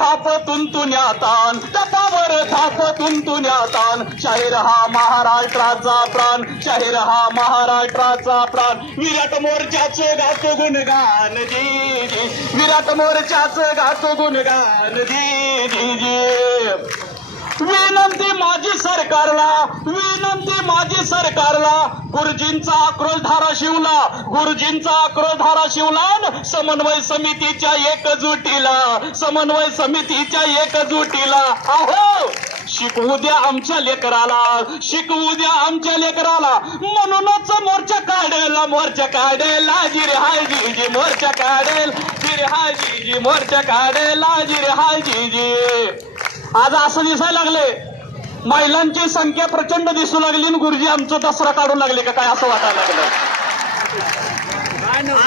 थाप तुंतुन्यातान टपावर थाप तुंतुन्यातान शाहीर हा महाराष्ट्राचा प्राण शाहीर हा महाराष्ट्राचा प्राण. विराट मोर्चाच गातो गुणगान जी जी विराट मोर्चाच गातो गुणगान जी जी जी विनंती माझी सरकारला विनंती माझी सरकारला. गुरुजींचा आक्रोश धारा शिवला. गुरुजींचा आक्रोश धारा शिवला समन्वय समितीच्या एकजुटीला समन्वय समितीच्या एकजुटीला. अहो शिकवू द्या आमच्या लेकराला शिकवू द्या आमच्या लेकराला. म्हणूनच मोर्चा काढेल मोर्चा काढेल. जिरे हाय जी मोर्चा काढेल. जिरे हाय जी मोर्चा काढेल. जिरे हाय जी जी आज असं दिसायला लागले. महिलांची संख्या प्रचंड दिसू लागली आणि गुरुजी आमचं दसरा काढू लागले का काय असं वाटायला लागलं.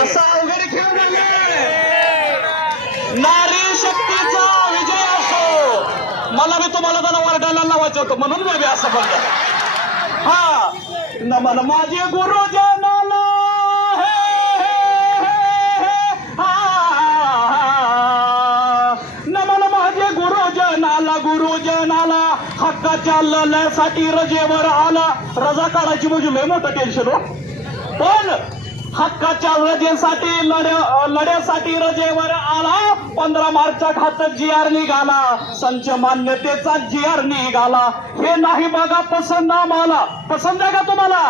असं अवघड खेळ नारी शक्तीचा विजय असो. मला मी तुम्हाला त्याला वरडायला लावायचं होतं म्हणून मी असं बघ हा. नमन माझे गुरुजनाला गुरुजनाला गुरुजनाला हक्काच्या लढ्यासाठी रजेवर आला. रजा काढायची म्हणजे लय मोठं टेन्शन हो. पण हक्काच्या रजेसाठी लढ लढ्यासाठी रजेवर आला. पंधरा मार्चच्या घातक जी आर निघाला. संच मान्यतेचा जी आर निघाला. हे नाही बघा पसंद आम्हाला. पसंद आहे का तुम्हाला?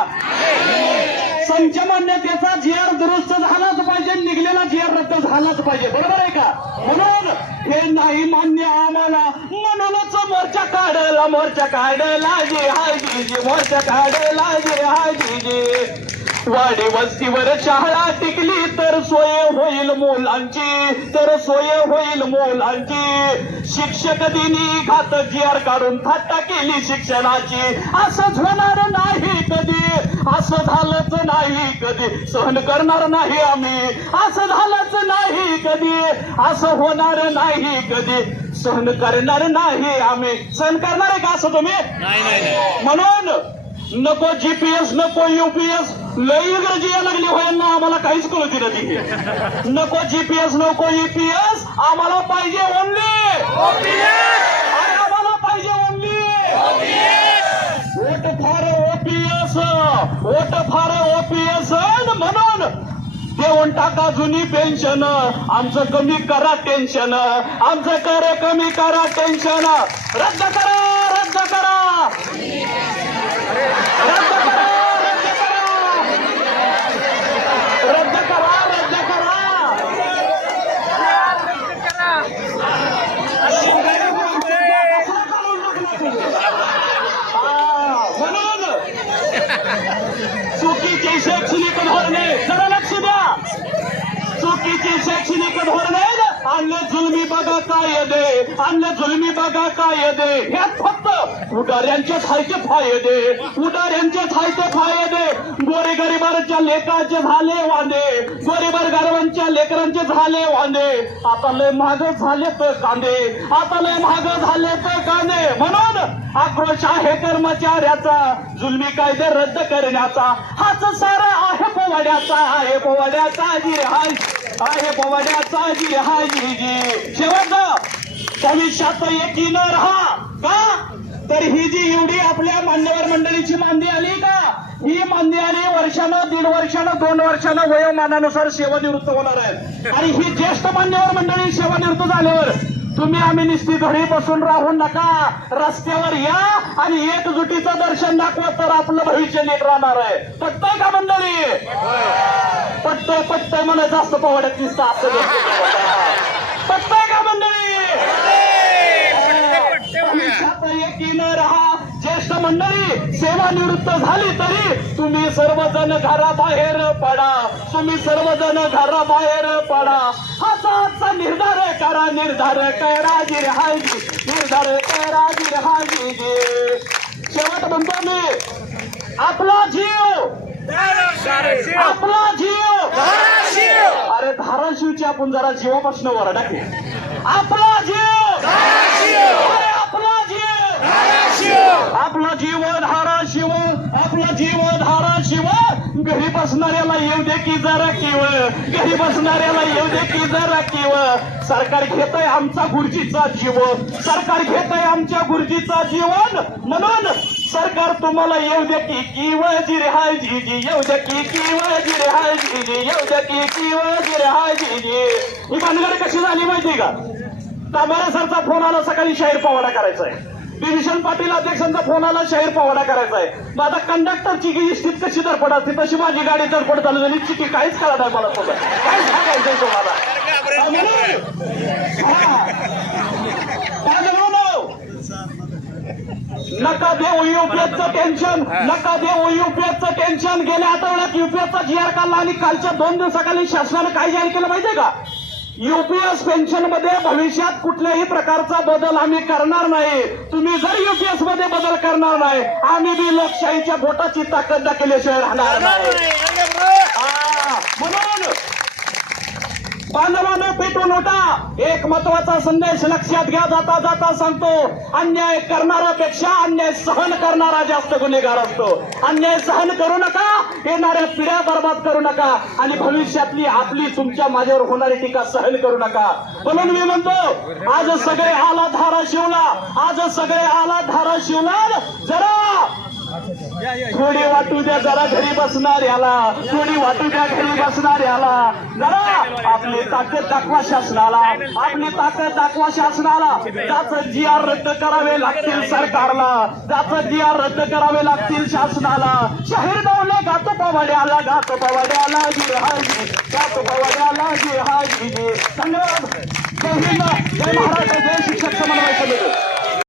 संच मान्यतेचा जी आर दुरुस्त झालाच पाहिजे. निघलेला जी आर रद्द झालाच पाहिजे. बरोबर आहे का? म्हणून हे नाही मान्य आम्हाला. म्हणूनच मोर्चा काढला मोर्चा काढला जे हाय मोर्चा काढला जे हाय वाडी वस्तीवर शाळा टिकली तर सोय होईल मुलांची तर सोय होईल मुलांची. शिक्षक दिनी घात जिआर काढून थट्टा केली शिक्षणाची. असंच होणार नाही कधी. असं झालंच नाही कधी. सहन करणार नाही आम्ही. असं झालंच नाही कधी. असं होणार नाही कधी. सहन करणार नाही आम्ही. सहन करणार आहे का असं तुम्ही? म्हणून नको जीपीएस नको युपीएस लई इंग्रजी या लागली होईल ना आम्हाला काहीच कळत नाही. नको जीपीएस नको युपीएस आम्हाला पाहिजे ओनली आम्हाला पाहिजे only vote for OPS vote for OPS म्हणून देऊन टाका जुनी पेन्शन आमचं कमी करा टेन्शन आमचं कर कमी करा टेन्शन रद्द करा रद्द करा रद्द करा. रद्द करा रद्द करा रद्द करा हा, म्हणून चुकीची शैक्षणिक धोरणे जरा लक्ष द्या चुकीची शैक्षणिक धोरणे आणले जुलमी बघा कायदे आणले जुलमी बघा कायदे ह्यात फक्त उडाऱ्यांचे खायचे फायदे. उडाऱ्यांचे खायचे फायदे. गोरे गरिबांच्या लेकरांचे झाले वांदे. गोरेबर गरिबांच्या लेकरांचे झाले वांदे. आता लय महाग झाले तर कांदे. आता लय महाग झाले तर कांदे. म्हणून आक्रोश आहे कर्मचाऱ्याचा. जुलमी कायदे रद्द करण्याचा. हाच सारा आहे पोवाड्याचा. आहे पोवाड्याचा जी हाय आहे पोवाड्याचा जी हा जी. जी शेवटचं भविष्यात एकीनं राहा का? तर ही जी एवढी आपल्या मान्यवर मंडळीची मांदी आली का? ही मांदी आली वर्षानं दीड वर्षानं दोन वर्षानं वयोमानानुसार सेवानिवृत्त होणार आहेत आणि ही ज्येष्ठ मान्यवर मंडळी सेवानिवृत्त झाल्यावर तुम्ही आम्ही निश्चित घरी बसून राहू नका. रस्त्यावर या आणि एकजुटीचं दर्शन दाखवा तर आपलं भविष्य नीट राहणार आहे. पटतंय का मंडळी? पटतंय पटतंय मला जास्त पवाड्यात दिसतं असं पटतंय का मंडळी? एकीनं राहा. ज्येष्ठ मंडळी सेवानिवृत्त झाली तरी तुम्ही सर्वजण घराबाहेर पडा. तुम्ही सर्वजण घराबाहेर पडा. निर्धार करा निर्धार करा गिरहाजी निर्धार करा गिरहाजी शेवट म्हणतो मी आपला जीव आपला जीव. अरे धाराशिवची आपण जरा जीवापासून वर टाकू. आपला जीव आपला जीव. आपला जीव धाराशिव आपला जीव धाराशिव घरी बसणाऱ्याला येऊ दे की जरा केवळ. घरी बसणाऱ्याला येऊ दे की जरा केवळ. सरकार घेतय आमचा गुरुजीचा जीवन. सरकार घेतय आमच्या गुरुजीचा जीवन. म्हणून सरकार तुम्हाला येऊ दे की किवजी रे हाय जी जी येऊ दे की किवजी रे हाय जी जी येऊ दे की किवजी रे हाय जी जी ही भानगड कशी झाली माहिती का? तांबारा सरचा फोन आला सकाळी शाहीर पवाडा करायचा आहे डिव्हिजन पाटील अध्यक्षांचा फोन आला शाहीर पवाडा करायचा आहे. मग आता कंडक्टरची की कशी धडपड असते तशी माझी गाडी धडपड चालू झाली. चिठी काहीच कळत आहे मला सोबत. काहीच सांगायचंय तुम्हाला? नका देऊ युपीएसचं टेन्शन नका देऊ युपीएसचं टेन्शन गेल्या आठवड्यात युपीएसचा जीआर काढला आणि कालच्या दोन दिवसाखाली शासनानं काय जाहीर केलं माहितीये का? युपीएस पेन्शनमध्ये भविष्यात कुठल्याही प्रकारचा बदल आम्ही करणार नाही. तुम्ही जर युपीएसमध्ये बदल करणार नाही आम्ही बी लोकशाहीच्या बोटाची ताकद दाखवल्याशिवाय राहणार नाही हा, म्हणून बांधवानं पेटून उठा एक महत्त्वाचा संदेश लक्षात घ्या जाता जाता सांगतो. अन्याय करणाऱ्यापेक्षा अन्याय सहन करणारा जास्त गुन्हेगार असतो. अन्याय सहन करू नका येणाऱ्या पिढ्या बर्बाद करू नका आणि भविष्यातली आपली तुमच्या माझ्यावर होणारी टीका सहन करू नका. म्हणून मी म्हणतो आज सगळे आला धारा शिवला आज सगळे आला धारा शिवला जरा थोडी वाटू द्या जरा घरी बसणार याला थोडी वाटू द्या घरी बसणार याला. जरा आपली ताकद दाखवा शासनाला आपली ताकद दाखवा शासनाला. त्याचं जी आर रद्द करावे लागतील सरकारला त्याचं जी आर रद्द करावे लागतील शासनाला. शहीर गावले गातो पवाड्याला गातो पवाड्याला जी हाजी गातो पवाड्याला जी हाजी संग्राम. जय हिंद. जय महाराष्ट्र. जय शिक्षक समन्वय समिती.